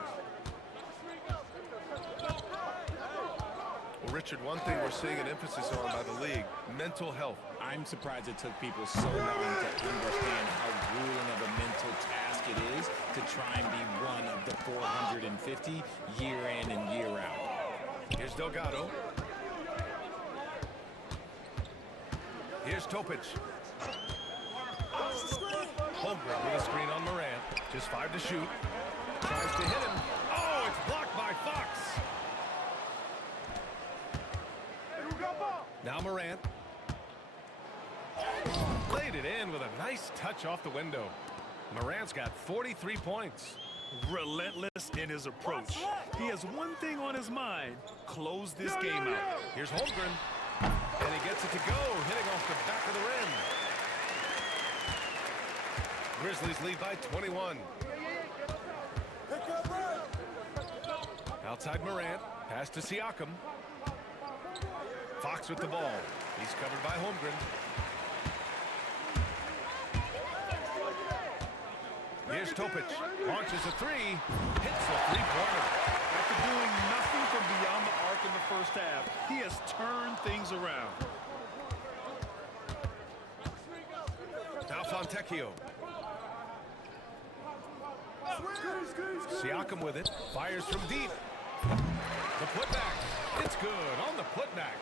Well, Richard, one thing we're seeing an emphasis on by the league, mental health. I'm surprised it took people so long to understand how grueling of a mental task it is to try and be one of the 450 year in and year out. Here's Delgado. Here's Topic. Holmgren with a screen on Morant. Just 5 to shoot. Tries to hit him. Oh, it's blocked by Fox. Now Morant. Laid it in with a nice touch off the window. Morant's got 43 points. Relentless in his approach. He has one thing on his mind: close this game out. Here's Holmgren. And he gets it to go, hitting off the back of the rim. Grizzlies lead by 21. Outside Morant. Pass to Siakam. Fox with the ball. He's covered by Holmgren. Here's Topic. Launches a 3. Hits a 3-pointer. After doing nothing from beyond the arc in the first half, he has turned things around. Now Fontecchio. Siakam with it. Fires from deep. The putback. It's good on the putback.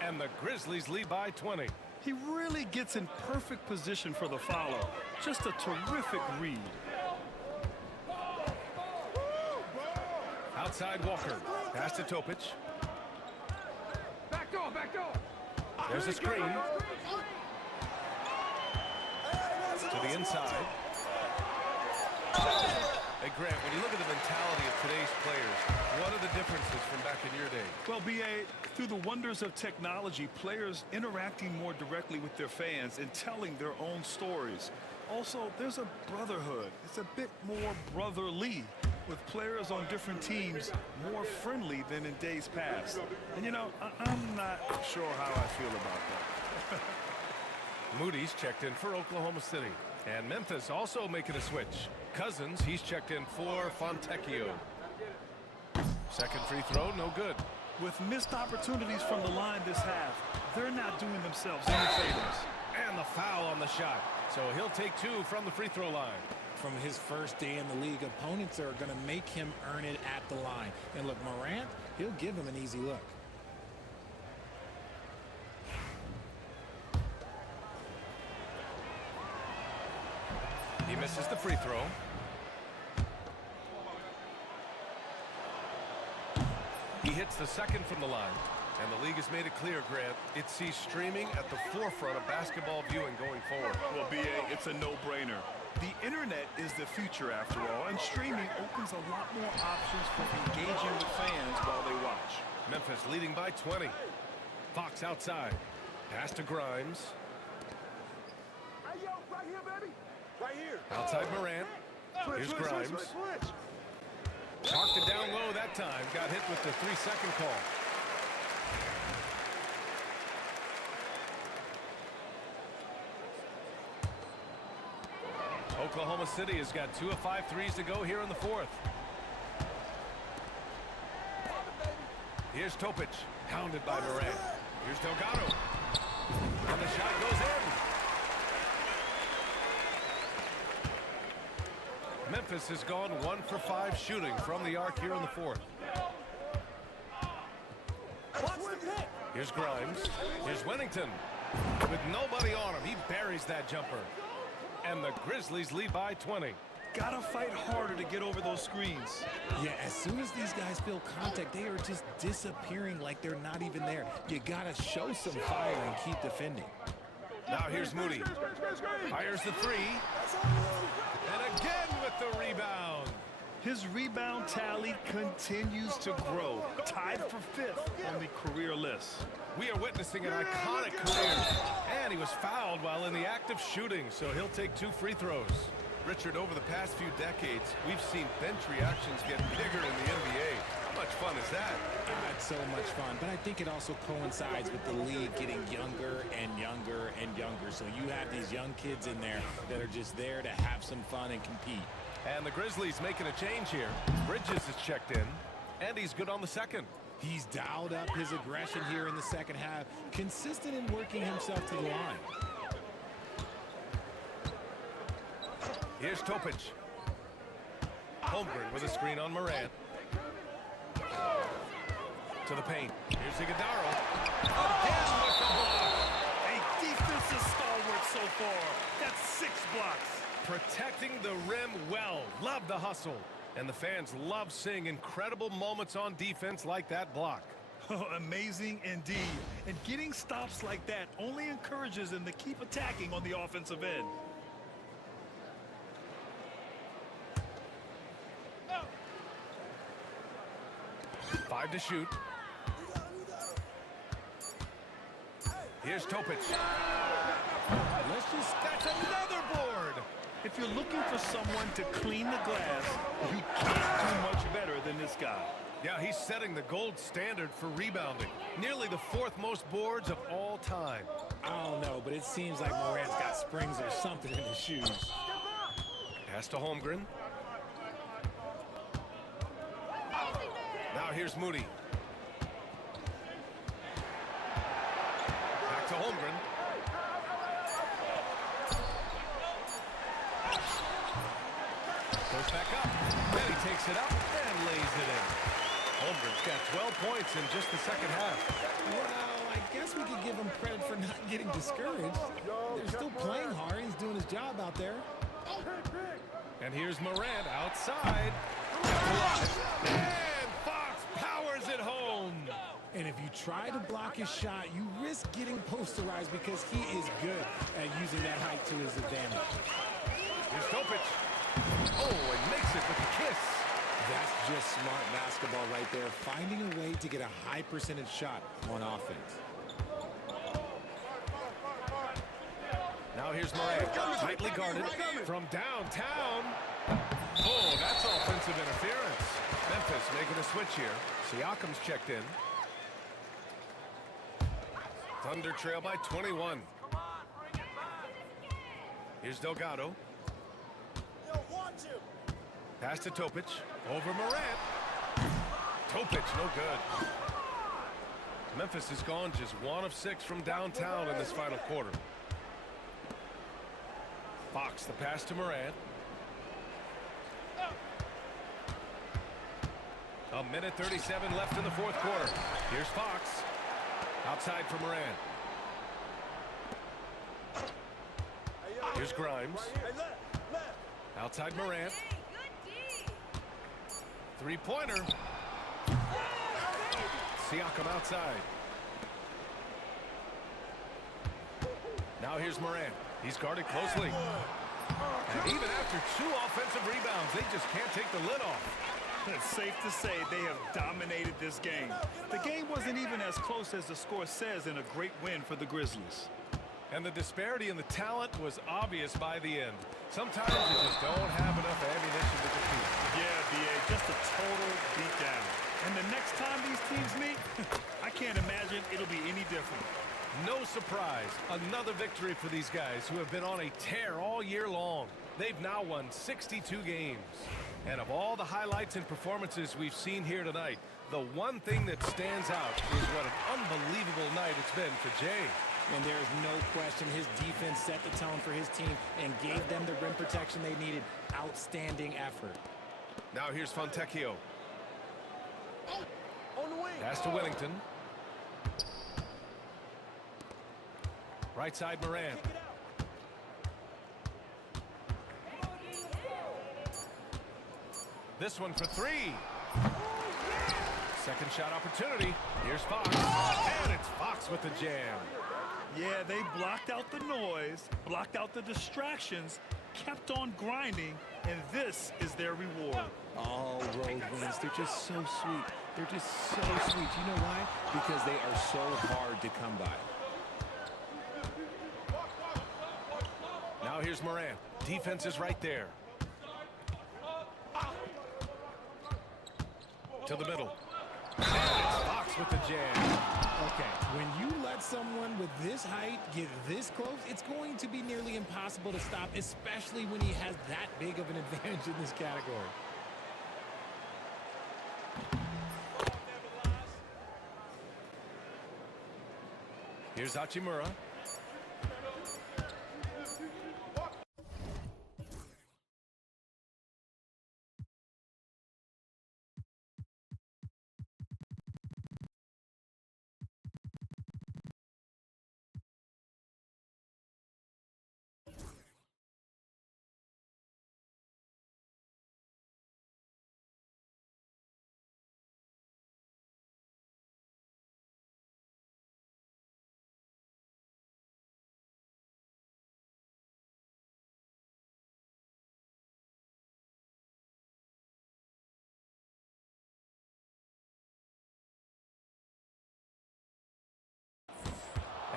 And the Grizzlies lead by 20. He really gets in perfect position for the follow. Just a terrific read. Outside Walker. Pass to Topic. Back door, back door. There's a screen. To the inside. Hey, Grant, when you look at the mentality of today's players, what are the differences from back in your day? Well, B.A., through the wonders of technology, players interacting more directly with their fans and telling their own stories. Also, there's a brotherhood. It's a bit more brotherly, with players on different teams more friendly than in days past. And, you know, I'm not sure how I feel about that. Moody's checked in for Oklahoma City. And Memphis also making a switch. Cousins, he's checked in for Fontecchio. Second free throw, no good. With missed opportunities from the line this half, they're not doing themselves any favors. And the foul on the shot. So he'll take 2 from the free throw line. From his first day in the league, opponents are going to make him earn it at the line. And look, Morant, he'll give him an easy look. He misses the free throw. He hits the second from the line. And the league has made it clear, Grant, it sees streaming at the forefront of basketball viewing going forward. Well, B.A., it's a no-brainer. The internet is the future, after all, and streaming opens a lot more options for engaging with fans while they watch. Memphis leading by 20. Fox outside. Pass to Grimes. Hey, yo, right here, baby. Right here. Outside Morant. Here's Grimes. Marked it down low that time. Got hit with the 3-second call. Oklahoma City has got 2 of 5 threes to go here in the fourth. Here's Topic, hounded by Morant. Here's Delgado. And the shot goes in. Memphis has gone 1 for 5 shooting from the arc here in the fourth. Here's Grimes. Here's Winnington. With nobody on him, he buries that jumper. And the Grizzlies lead by 20. Gotta fight harder to get over those screens. Yeah, as soon as these guys feel contact, they are just disappearing like they're not even there. You gotta show some fire and keep defending. Now here's Moody. Fires the three. And again with the rebound. His rebound tally continues to grow. Tied for 5th on the career list. We are witnessing an iconic career. And he was fouled while in the act of shooting, so he'll take 2 free throws. Richard, over the past few decades, we've seen bench reactions get bigger in the NBA. How much fun is that? It's so much fun, but I think it also coincides with the league getting younger and younger and younger. So you have these young kids in there that are just there to have some fun and compete. And the Grizzlies making a change here. Bridges is checked in, and he's good on the second. He's dialed up his aggression here in the second half, consistent in working himself to the line. Here's Topic. Holmgren with a screen on Morant. To the paint. Here's Iguodala. Again with the block. A defensive stalwart so far. That's 6 blocks. Protecting the rim well. Love the hustle. And the fans love seeing incredible moments on defense like that block. Oh, amazing indeed. And getting stops like that only encourages them to keep attacking on the offensive end. Five to shoot. Here's Topic. That's another board. If you're looking for someone to clean the glass, you can't do much better than this guy. Yeah, he's setting the gold standard for rebounding. Nearly the 4th most boards of all time. I don't know, but it seems like Morant's got springs or something in his shoes. Pass to Holmgren. Now here's Moody. Back to Holmgren. Goes back up. Then he takes it up and lays it in. Holmgren's got 12 points in just the second half. Well, I guess we could give him credit for not getting discouraged. They're still playing hard. He's doing his job out there. And here's Morant outside. And Fox powers it home. And if you try to block his shot, you risk getting posterized because he is good at using that height to his advantage. Here's Topic. Oh, and makes it with a kiss. That's just smart basketball right there, finding a way to get a high percentage shot on offense. Now here's Morant, tightly guarded from downtown. Oh, that's offensive interference. Memphis making a switch here. Siakam's checked in. Thunder trail by 21. Here's Delgado. Pass to Topic. Over Morant. Topic, no good. Memphis has gone just 1 of 6 from downtown in this final quarter. Fox, the pass to Morant. A minute 37 left in the 4th quarter. Here's Fox. Outside for Morant. Here's Grimes. Outside Morant. Three-pointer. Siakam outside. Now here's Morant. He's guarded closely. And even after 2 offensive rebounds, they just can't take the lid off. It's safe to say they have dominated this game. The game wasn't even as close as the score says in a great win for the Grizzlies. And the disparity in the talent was obvious by the end. Sometimes you just don't have enough ammunition to compete. Yeah, B.A., just a total beatdown. And the next time these teams meet, I can't imagine it'll be any different. No surprise, another victory for these guys who have been on a tear all year long. They've now won 62 games. And of all the highlights and performances we've seen here tonight, the one thing that stands out is what an unbelievable night it's been for Jay. And there's no question his defense set the tone for his team and gave them the rim protection they needed. Outstanding effort. Now here's Fontecchio. Pass to Winnington. Right side, Morant. This one for three. Second shot opportunity. Here's Fox. And it's Fox with the jam. Yeah, they blocked out the noise, blocked out the distractions, kept on grinding, and this is their reward. All road wins. They're just so sweet. They're just so sweet. You know why? Because they are so hard to come by. Now here's Morant. Defense is right there. To the middle. And it's Fox with the jam. Okay, when you let someone with this height get this close, it's going to be nearly impossible to stop, especially when he has that big of an advantage in this category. Here's Hachimura.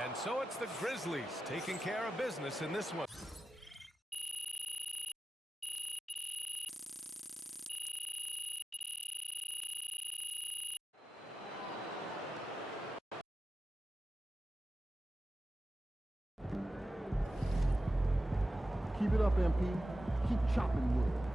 And so it's the Grizzlies taking care of business in this one. Keep it up, MP. Keep chopping wood.